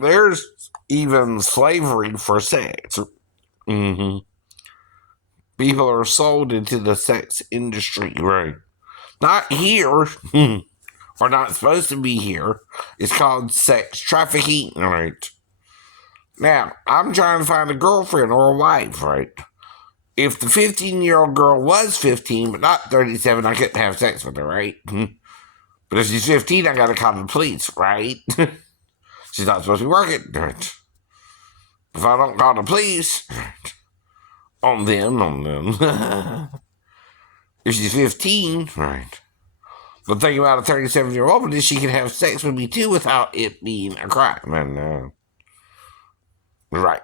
there's even slavery for sex. Mm-hmm. People are sold into the sex industry, right? Not here, or not supposed to be here. It's called sex trafficking, right? Now, I'm trying to find a girlfriend or a wife, right? If the 15-year-old girl was 15, but not 37, I couldn't have sex with her, right? But if she's 15, I gotta call the police, right? She's not supposed to be working, right? If I don't call the police, right? On them. If she's 15, right? The thing about a 37-year-old woman is she can have sex with me too without it being a crime. And, right.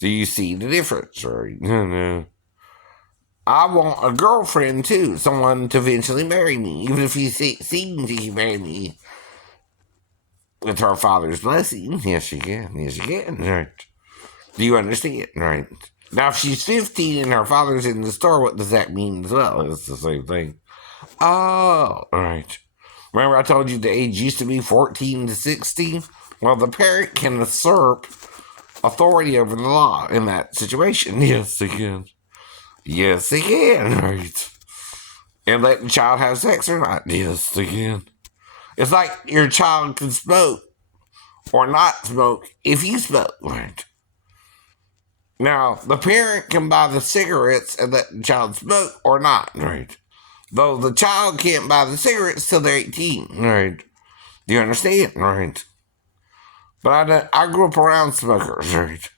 Do you see the difference? Right? I want a girlfriend too, someone to eventually marry me, even if he seems he can marry me with her father's blessing. Yes, she can. Yes, she can. Right. Do you understand? Right. Now, if she's 15 and her father's in the store, what does that mean as well? It's the same thing. Oh, right. Remember I told you the age used to be 14 to 16? Well, the parent can usurp authority over the law in that situation. Yes, they can. Yes, they can, right. And let the child have sex or not. Yes, they can. It's like your child can smoke or not smoke if you smoke, right? Now, the parent can buy the cigarettes and let the child smoke or not, right? Though the child can't buy the cigarettes till they're 18, right? Do you understand, right? But I grew up around smokers, right?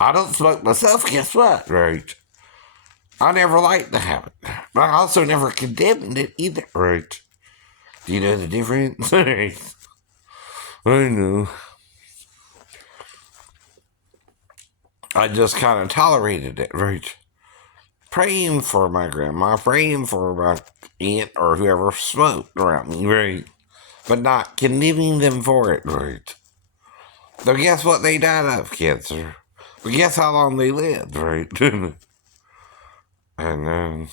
I don't smoke myself, guess what, right? I never liked the habit, but I also never condemned it either, right? Do you know the difference? Right? I know. I just kind of tolerated it, right? Praying for my grandma, praying for my aunt or whoever smoked around me, right? But not condemning them for it, right? So guess what they died of? Cancer. But guess how long they lived, right? And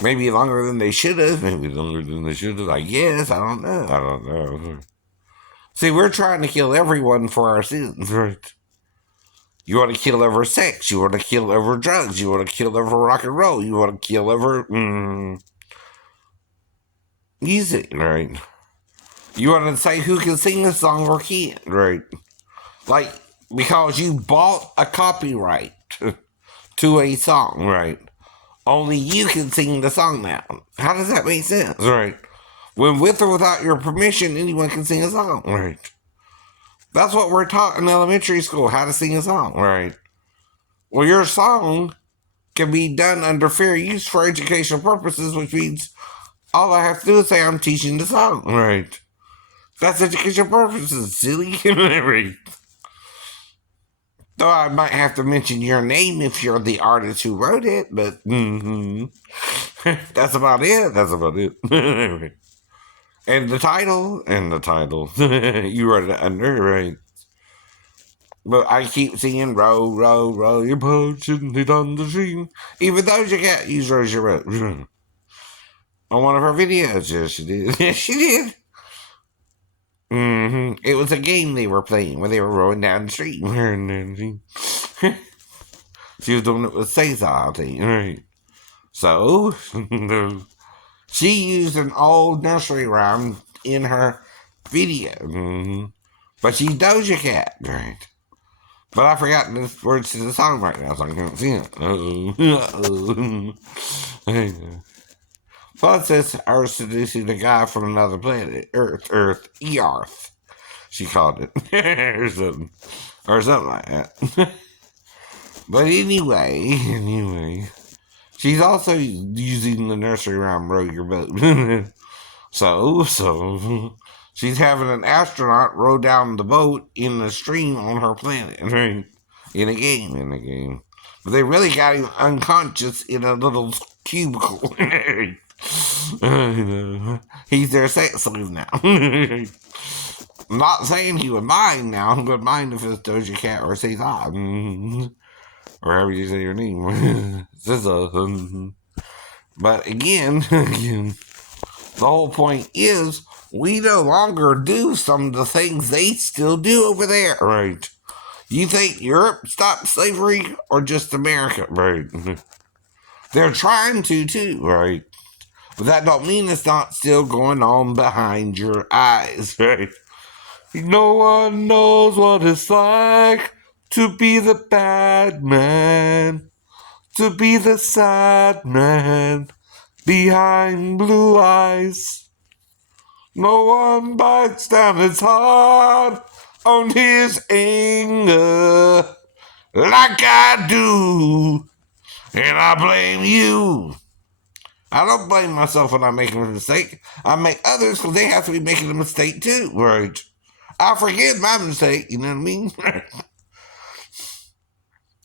maybe longer than they should have, maybe longer than they should have. I guess. I don't know. See, we're trying to kill everyone for our sins, right? You want to kill over sex. You want to kill over drugs. You want to kill over rock and roll. You want to kill over music, right? You want to say who can sing a song or can't, right? Like, because you bought a copyright to a song, right? Only you can sing the song now. How does that make sense, right? When with or without your permission, anyone can sing a song, right? That's what we're taught in elementary school, how to sing a song, right? Well, your song can be done under fair use for educational purposes, which means all I have to do is say I'm teaching the song, right? That's educational purposes, silly. Right? Though I might have to mention your name if you're the artist who wrote it, but that's about it. And the title, you wrote it under, right? But I keep singing, row, row, row your boat, gently down the stream. Even Doja Cat used Row Your Boat. On one of her videos, yes, she did. Yes, she did. It was a game they were playing where they were rowing down the street. She was doing it with Cesar, I'll tell you, right? So, she used an old nursery rhyme in her video. But she's Doja Cat, right? But I forgot the words to the song right now, so I can't sing it. Plus, this Earth seducing a guy from another planet, Earth, Earth, she called it, or something like that. But anyway, she's also using the nursery rhyme "Row Your Boat." so she's having an astronaut row down the boat in the stream on her planet, right? In a game. But they really got him unconscious in a little cubicle. He's their sex slave now. I'm not saying he would mind now, but mind if it's Doja Cat or Cesar. Or however you say your name. Cesar. But again, The whole point is we no longer do some of the things they still do over there, right? You think Europe stopped slavery or just America, right? They're trying to too, right? But that don't mean it's not still going on behind your eyes, right? No one knows what it's like to be the bad man, to be the sad man behind blue eyes. No one bites down his heart on his anger like I do, and I blame you. I don't blame myself when I'm making a mistake. I make others because they have to be making a mistake too, right? I forget my mistake, you know what I mean?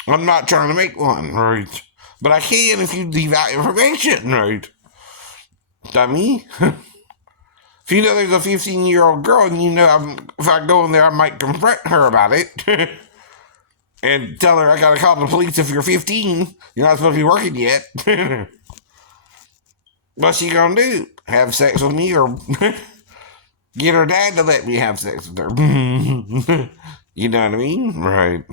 I'm not trying to make one, right? But I can if you leave out information, right? Dummy. If you know there's a 15-year-old girl and you know if I go in there, I might confront her about it and tell her I gotta call the police if you're 15. You're not supposed to be working yet. What's she gonna do? Have sex with me or get her dad to let me have sex with her? You know what I mean? Right.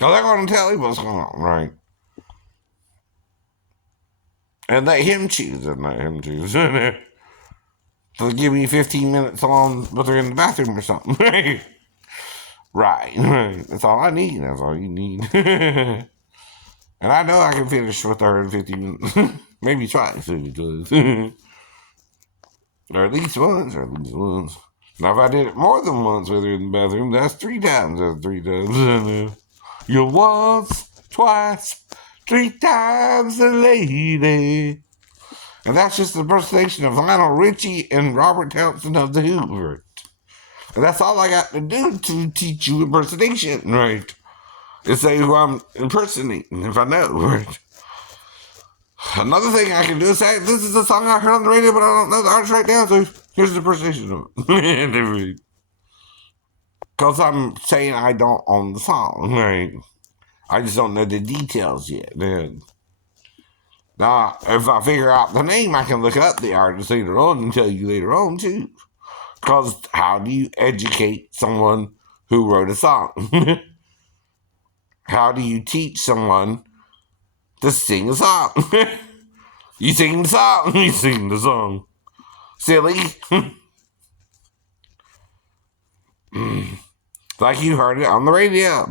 So they're gonna tell him what's going on, right? And let him choose and let him choose. So give me 15 minutes on with her in the bathroom or something. Right. That's all I need. That's all you need. And I know I can finish with her in 15 minutes. Maybe twice. Or at least once. Now, if I did it more than once with her in the bathroom, that's 3 times. That's 3 times. You're once, twice, 3 times a lady. And that's just the impersonation of Lionel Richie and Robert Townsend of the Hoover. And that's all I got to do to teach you impersonation, right? Is say who I'm impersonating, if I know, right? Another thing I can do is say, this is a song I heard on the radio, but I don't know the artist right now, so here's the impersonation of it. Because I'm saying I don't own the song, right? I just don't know the details yet. Now, if I figure out the name, I can look up the artist later on and tell you later on, too. Because how do you educate someone who wrote a song? How do you teach someone to sing a song? You sing the song, you sing the song. Silly. Like you heard it on the radio.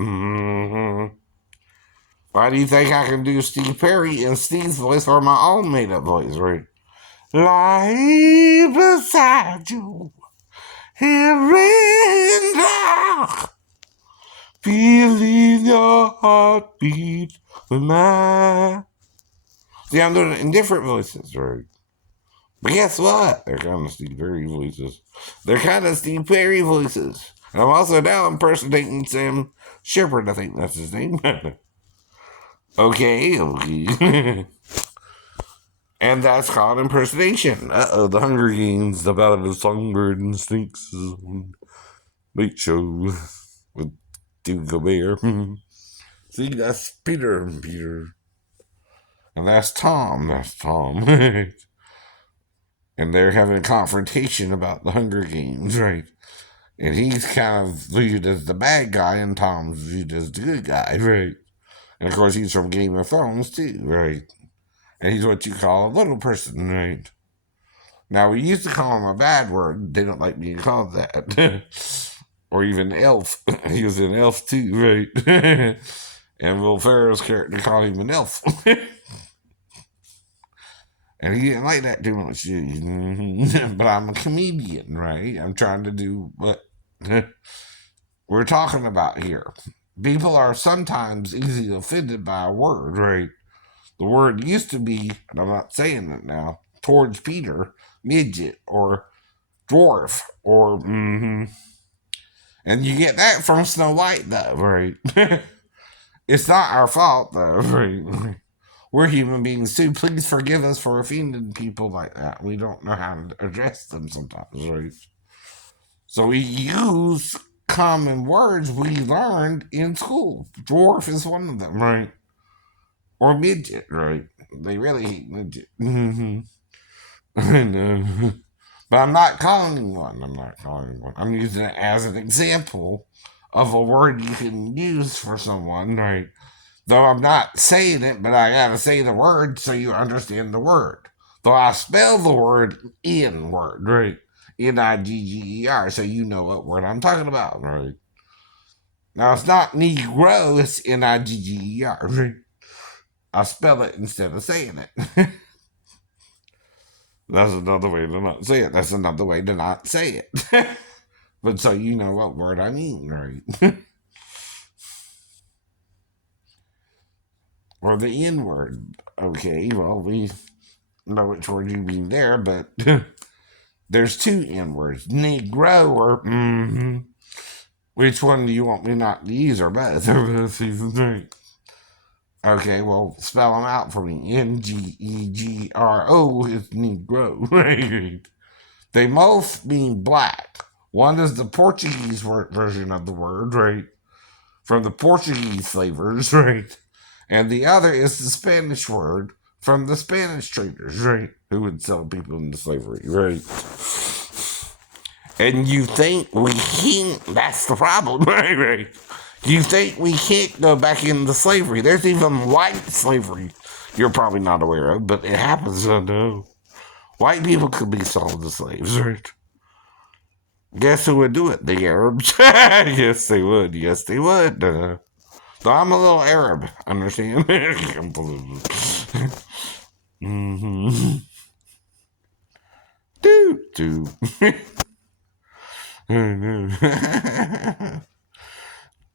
Why do you think I can do Steve Perry in Steve's voice or my own made-up voice, right? Lie beside you, here and now. Feeling your heartbeat with mine. See, I'm doing it in different voices, right? But guess what? They're kind of Steve Perry voices. And I'm also now impersonating Sam Shepard, I think that's his name. Okay. And that's called impersonation. The Hunger Games, the Ballad of Songbird and Snakes, Late Show with Steve Gobert. See, that's Peter. And that's Tom. And they're having a confrontation about the Hunger Games, right? And he's kind of viewed as the bad guy, and Tom's viewed as the good guy, right? And of course, he's from Game of Thrones, too, right? And he's what you call a little person, right? Now, we used to call him a bad word. They don't like being called that. Or even elf. He was an elf, too, right? And Will Ferrell's character called him an elf. And he didn't like that too much. But I'm a comedian, right? I'm trying to do what we're talking about here. People are sometimes easily offended by a word, right? The word used to be, and I'm not saying it now, towards Peter, midget, or dwarf, or And you get that from Snow White, though, right? It's not our fault, though, right? We're human beings too. Please forgive us for offending people like that. We don't know how to address them sometimes, right? So we use common words we learned in school. Dwarf is one of them, right? Or midget, right? They really hate midget. I know. But I'm not calling him one. I'm not calling him one. I'm using it as an example of a word you can use for someone, right? Though I'm not saying it, but I gotta say the word so you understand the word. Though I spell the word in word, right? Nigger, so you know what word I'm talking about, right? Now it's not Negro, it's Nigger, right? I spell it instead of saying it. That's another way to not say it. That's another way to not say it. But so you know what word I mean, right? Or the N word. Okay, well, we know which word you mean there, but there's two N words, Negro or mm-hmm. Which one do you want me not to use or both? Okay, well, spell them out for me. Negro is Negro. Right? They both mean black. One is the Portuguese version of the word, right? From the Portuguese slavers, right? And the other is the Spanish word from the Spanish traders, right? Who would sell people into slavery, right? And you think we can't, that's the problem, right? You think we can't go back into slavery. There's even white slavery you're probably not aware of, but it happens, I know. White people could be sold as slaves, right? Guess who would do it? The Arabs. Yes, they would. Yes, they would. So I'm a little Arab, understand? Mm-hmm. Do.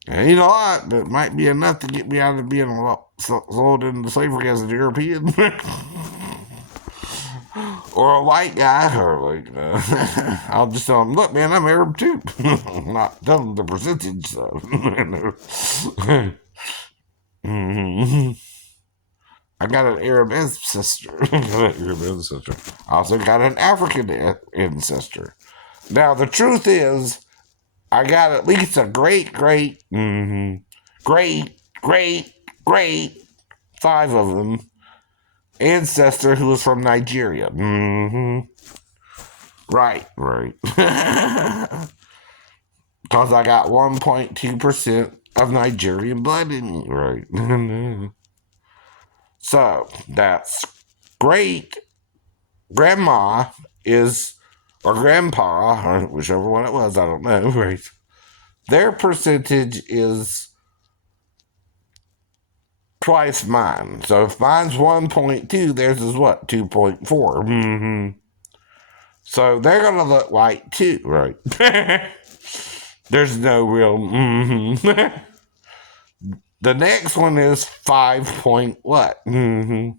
Ain't a lot, but it might be enough to get me out of being sold into slavery as a European. Or a white guy, or like, I'll just tell him, look, man, I'm Arab too. Not tell him the percentage, so. Mm-hmm. I got an Arab ancestor. I also got an African ancestor. Now, the truth is, I got at least a great, great, five of them ancestor who was from Nigeria. Mm-hmm. Right. Because I got 1.2% of Nigerian blood in me, right? So, that's great. Grandma is, or grandpa, or whichever one it was, I don't know, right? Their percentage is twice mine. So if mine's 1.2, theirs is what? 2.4. Mm-hmm. So they're going to look white too, right? There's no real. Mm-hmm. The next one is 5 point what? Mm-hmm.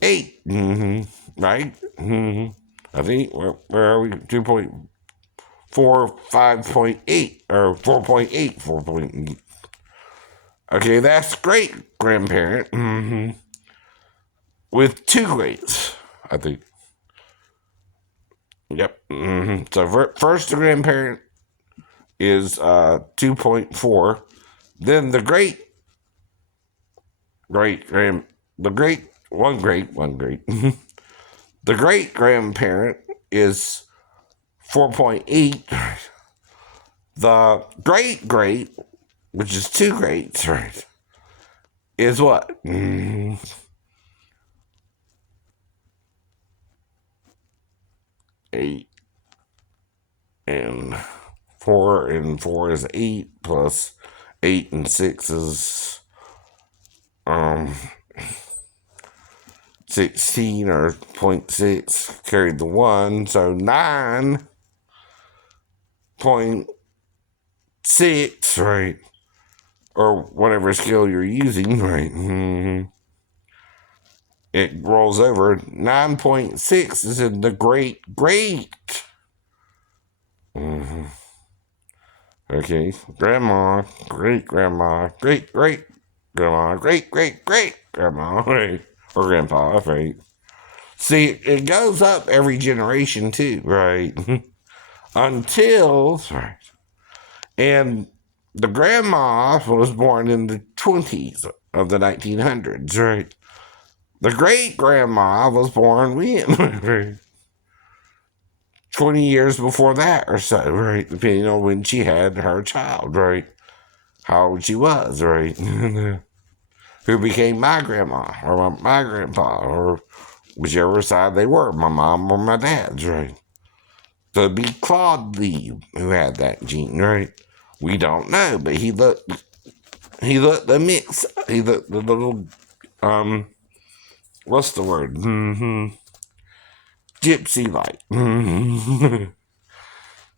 8. Mm-hmm. Right? Mm-hmm. I think, where are we? 2.4, 5.8, or 4.8, 4.8. Okay, that's great grandparent. Mm-hmm. With 2 grades, I think. Yep. Mm-hmm. So first the grandparent is 2.4. Then the great grand the great one great the great grandparent is 4.8. The great, which is 2 greats, right, is what? 8 and 4, and 4 is 8, plus 8 and 6 is 16, or 0.6, carried the 1, so 9.6, right? Or whatever scale you're using, right? Mm-hmm. It rolls over. 9.6 is in the great. Mm-hmm. Okay, grandma, great grandma, great grandma, great grandma, right? Or grandpa, right? See, it goes up every generation too, right? Until, right. And the grandma was born in the 20s of the 1900s, right? The great grandma was born when 20 years before that or so, right? Depending on when she had her child, right? How old she was, right? Who became my grandma or my grandpa or whichever side they were, my mom or my dad's, right? So it'd be Claude Lee who had that gene, right? We don't know, but he looked the mix. He looked the little, what's the word? Gypsy like.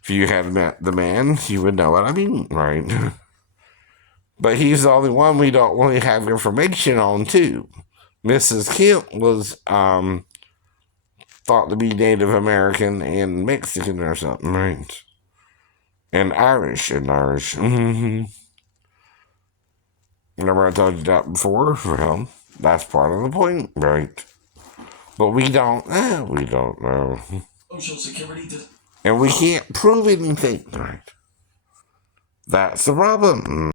If you had met the man, you would know what I mean, right? But he's the only one we don't really have information on, too. Mrs. Kemp was thought to be Native American and Mexican or something, right? And Irish. Remember I told you that before? Well, that's part of the point, right? But we don't know. Social Security did. And we can't prove anything, right? That's the problem.